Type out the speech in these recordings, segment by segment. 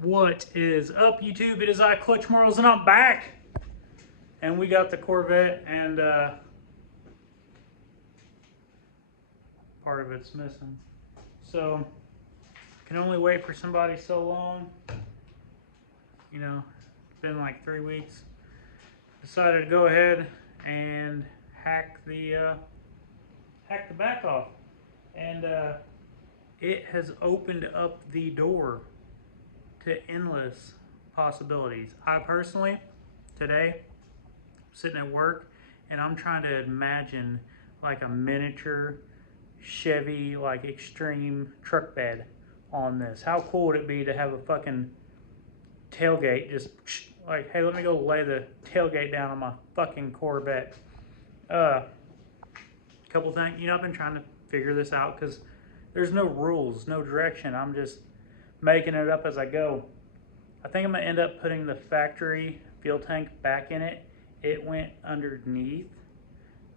What is up, YouTube? It is I, Clutch Marles, and I'm back. And we got the Corvette, and part of it's missing. So, can only wait for somebody so long. You know, it's been like 3 weeks. Decided to go ahead and hack the back off, and it has opened up the door to endless possibilities. I personally, today, sitting at work, and I'm trying to imagine like a miniature Chevy like Xtreme truck bed on this. How cool would it be to have a fucking tailgate just like, hey, let me go lay the tailgate down on my fucking Corvette. Couple things, I've been trying to figure this out because there's no rules, no direction. I'm just making it up as I go. I think I'm gonna end up putting the factory fuel tank back in it. It went underneath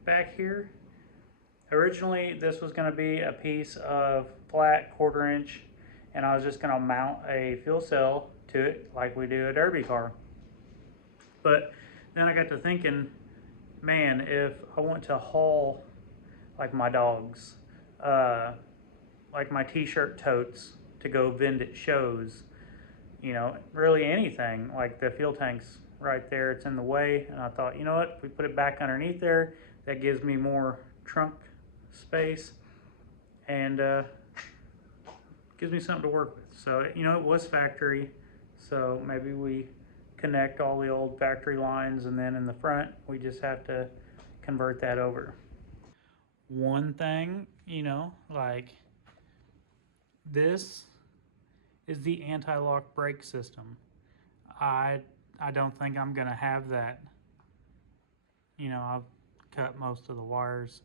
back here. Originally, this was gonna be a piece of flat 1/4 inch, and I was just gonna mount a fuel cell to it like we do a derby car. But then I got to thinking, man, if I want to haul like my dogs, like my t-shirt totes to go vend at shows, really anything, like the fuel tank's right there, it's in the way. And I thought, you know what, if we put it back underneath there, that gives me more trunk space and gives me something to work with. So, it was factory, so maybe we connect all the old factory lines, and then in the front, we just have to convert that over. One thing, like this is the anti-lock brake system. I don't think I'm gonna have that. I've cut most of the wires.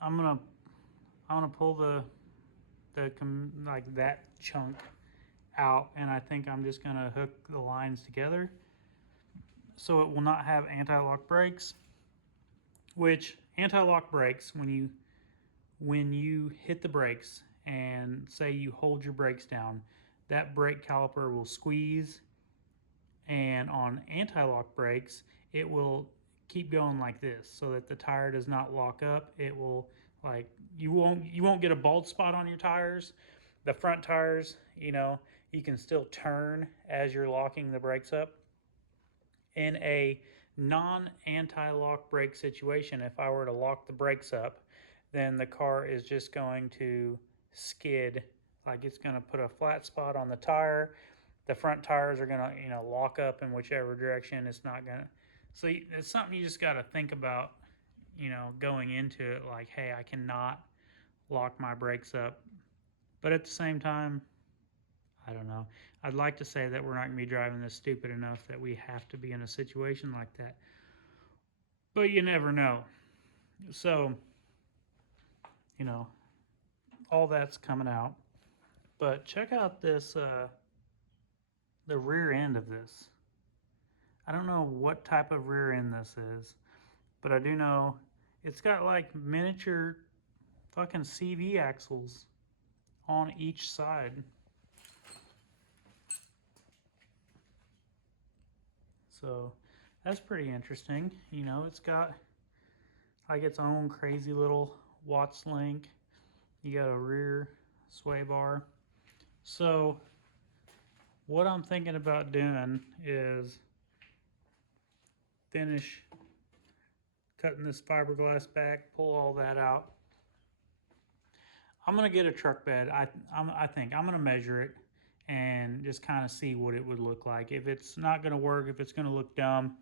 I'm gonna pull the like that chunk out, and I think I'm just gonna hook the lines together so it will not have anti-lock brakes. Which anti-lock brakes, when you hit the brakes and say you hold your brakes down, that brake caliper will squeeze, and on anti-lock brakes it will keep going like this so that the tire does not lock up. It will, like, you won't get a bald spot on your tires. The front tires, you can still turn as you're locking the brakes up. In a non-anti-lock brake situation, if I were to lock the brakes up, then the car is just going to skid. Like, it's going to put a flat spot on the tire. The front tires are going to, lock up in whichever direction. It's not going to. So it's something you just got to think about, going into it. Like, hey, I cannot lock my brakes up. But at the same time, I don't know. I'd like to say that we're not going to be driving this stupid enough that we have to be in a situation like that. But you never know. So, all that's coming out. But check out this, the rear end of this. I don't know what type of rear end this is, but I do know it's got like miniature fucking CV axles on each side. So that's pretty interesting. It's got like its own crazy little Watts link. You got a rear sway bar. So what I'm thinking about doing is finish cutting this fiberglass back, pull all that out. I'm gonna get a truck bed. I think I'm gonna measure it and just kind of see what it would look like. If it's not gonna work, if it's gonna look dumb,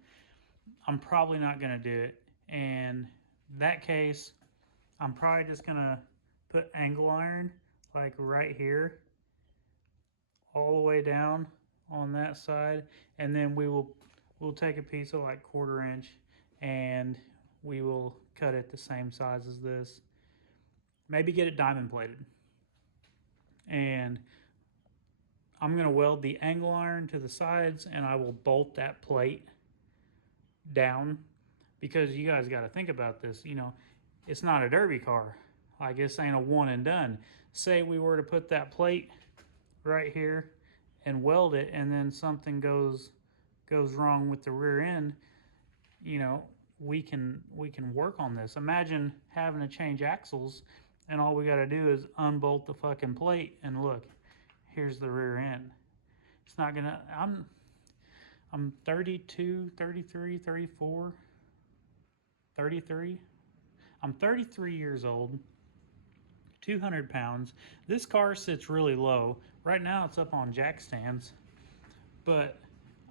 I'm probably not gonna do it. And that case, I'm probably just gonna put angle iron like right here, all the way down on that side, and then we'll take a piece of like 1/4 inch and we will cut it the same size as this. Maybe get it diamond plated. And I'm going to weld the angle iron to the sides, and I will bolt that plate down, because you guys got to think about this. It's not a derby car. Like, this ain't a one and done. Say we were to put that plate right here and weld it, and then something goes wrong with the rear end, you know, we can work on this. Imagine having to change axles, and all we got to do is unbolt the fucking plate, and look, here's the rear end. It's not gonna. I'm 32, 33, 34, 33. I'm 33 years old, 200 pounds. This car sits really low. Right now it's up on jack stands, but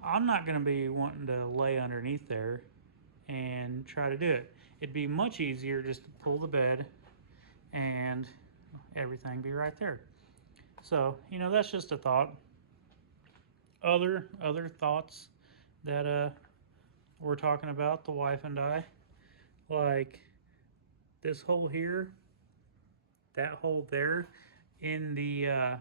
I'm not going to be wanting to lay underneath there and try to do it. It'd be much easier just to pull the bed and everything be right there. So, you know, that's just a thought. Other thoughts that we're talking about, the wife and I, like this hole here, that hole there in the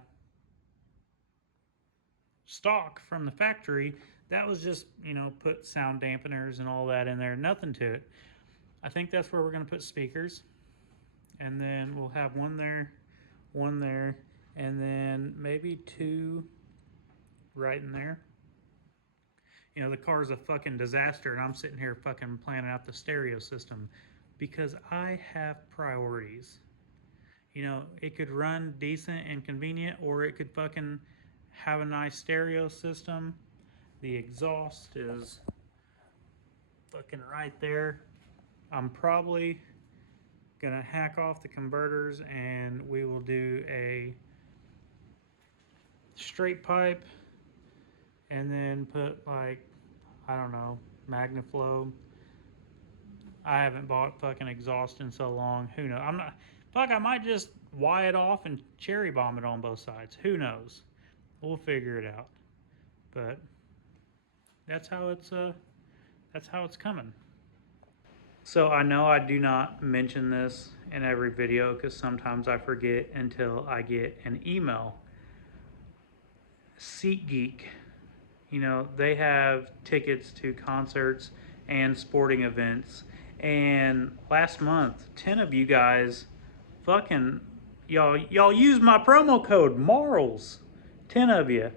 stock from the factory, that was just, you know, put sound dampeners and all that in there, nothing to it. I think that's where we're going to put speakers, and then we'll have one there, and then maybe two right in there. You know, the car's a fucking disaster, and I'm sitting here fucking planning out the stereo system because I have priorities. You know, it could run decent and convenient, or it could fucking have a nice stereo system. The exhaust is fucking right there. I'm probably gonna hack off the converters, and we will do a straight pipe, and then put, like, I don't know, MagnaFlow. I haven't bought fucking exhaust in so long. Who knows? I'm not. Fuck, I might just wire it off and cherry bomb it on both sides. Who knows? We'll figure it out. But that's how it's coming. So I know I do not mention this in every video because sometimes I forget until I get an email. SeatGeek, you know, they have tickets to concerts and sporting events. And last month, 10 of you guys fucking, y'all used my promo code Marles. 10 of you.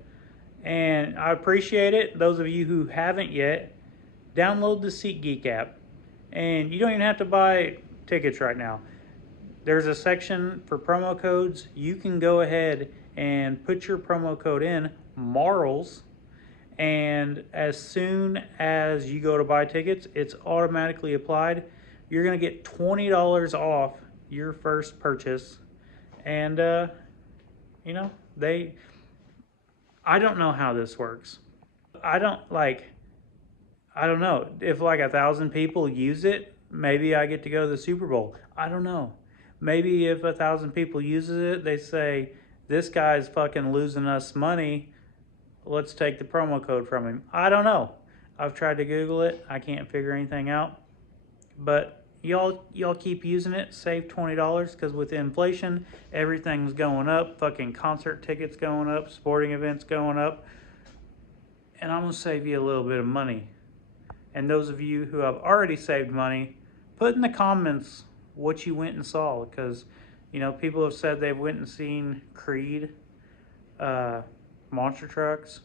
And I appreciate it. Those of you who haven't yet, download the SeatGeek app. And you don't even have to buy tickets right now. There's a section for promo codes. You can go ahead and put your promo code in, Marles, and as soon as you go to buy tickets, it's automatically applied. You're going to get $20 off your first purchase. And, you know, I don't know how this works. I don't know. If like 1,000 people use it, maybe I get to go to the Super Bowl. I don't know. Maybe if 1,000 people uses it, they say, this guy's fucking losing us money. Let's take the promo code from him. I don't know. I've tried to Google it. I can't figure anything out. But y'all keep using it. Save $20 because with inflation, everything's going up. Fucking concert tickets going up. Sporting events going up. And I'm going to save you a little bit of money. And those of you who have already saved money, put in the comments what you went and saw. Because, you know, people have said they went and seen Creed, monster trucks.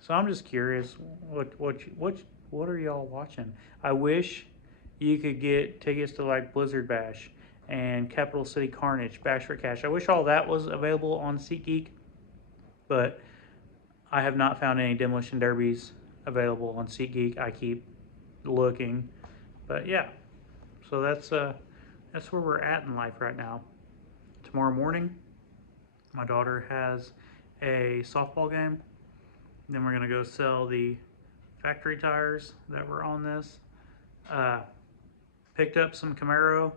So I'm just curious, what are y'all watching? I wish you could get tickets to like Blizzard Bash and Capital City Carnage, Bash for Cash. I wish all that was available on SeatGeek, but I have not found any demolition derbies available on SeatGeek. I keep looking, but yeah. So that's where we're at in life right now. Tomorrow morning, my daughter has a softball game. Then we're gonna go sell the factory tires that were on this. Picked up some Camaro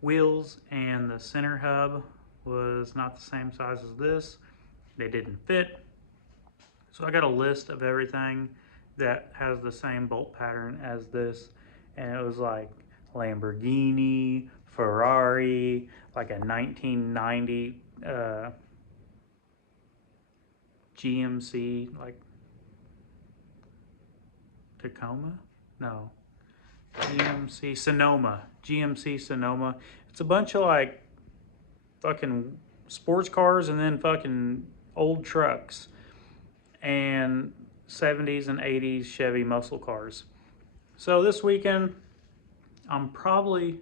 wheels, and the center hub was not the same size as this. They didn't fit. So I got a list of everything that has the same bolt pattern as this, and it was like Lamborghini, Ferrari, like a 1990 GMC, like Tacoma? No. GMC Sonoma. It's a bunch of like fucking sports cars and then fucking old trucks. and 70s and 80s Chevy muscle cars. So this weekend, I'm probably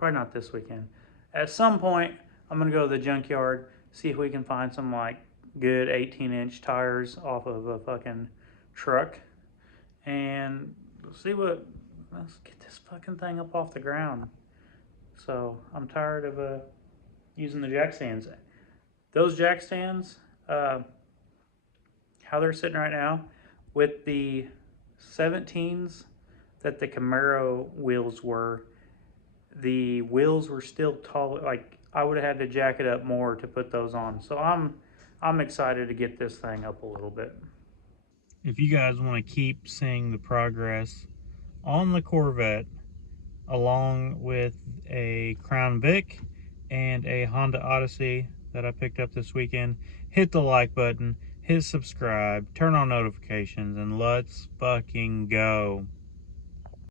not this weekend. At some point, I'm gonna go to the junkyard, see if we can find some like good 18-inch tires off of a fucking truck, and see what. Let's get this fucking thing up off the ground. So I'm tired of using the jack stands. Those jack stands, how they're sitting right now, with the 17s that the Camaro wheels were, the wheels were still tall. Like I would have had to jack it up more to put those on. So I'm excited to get this thing up a little bit. If you guys want to keep seeing the progress on the Corvette, along with a Crown Vic and a Honda Odyssey that I picked up this weekend, hit the like button, hit subscribe, turn on notifications, and let's fucking go.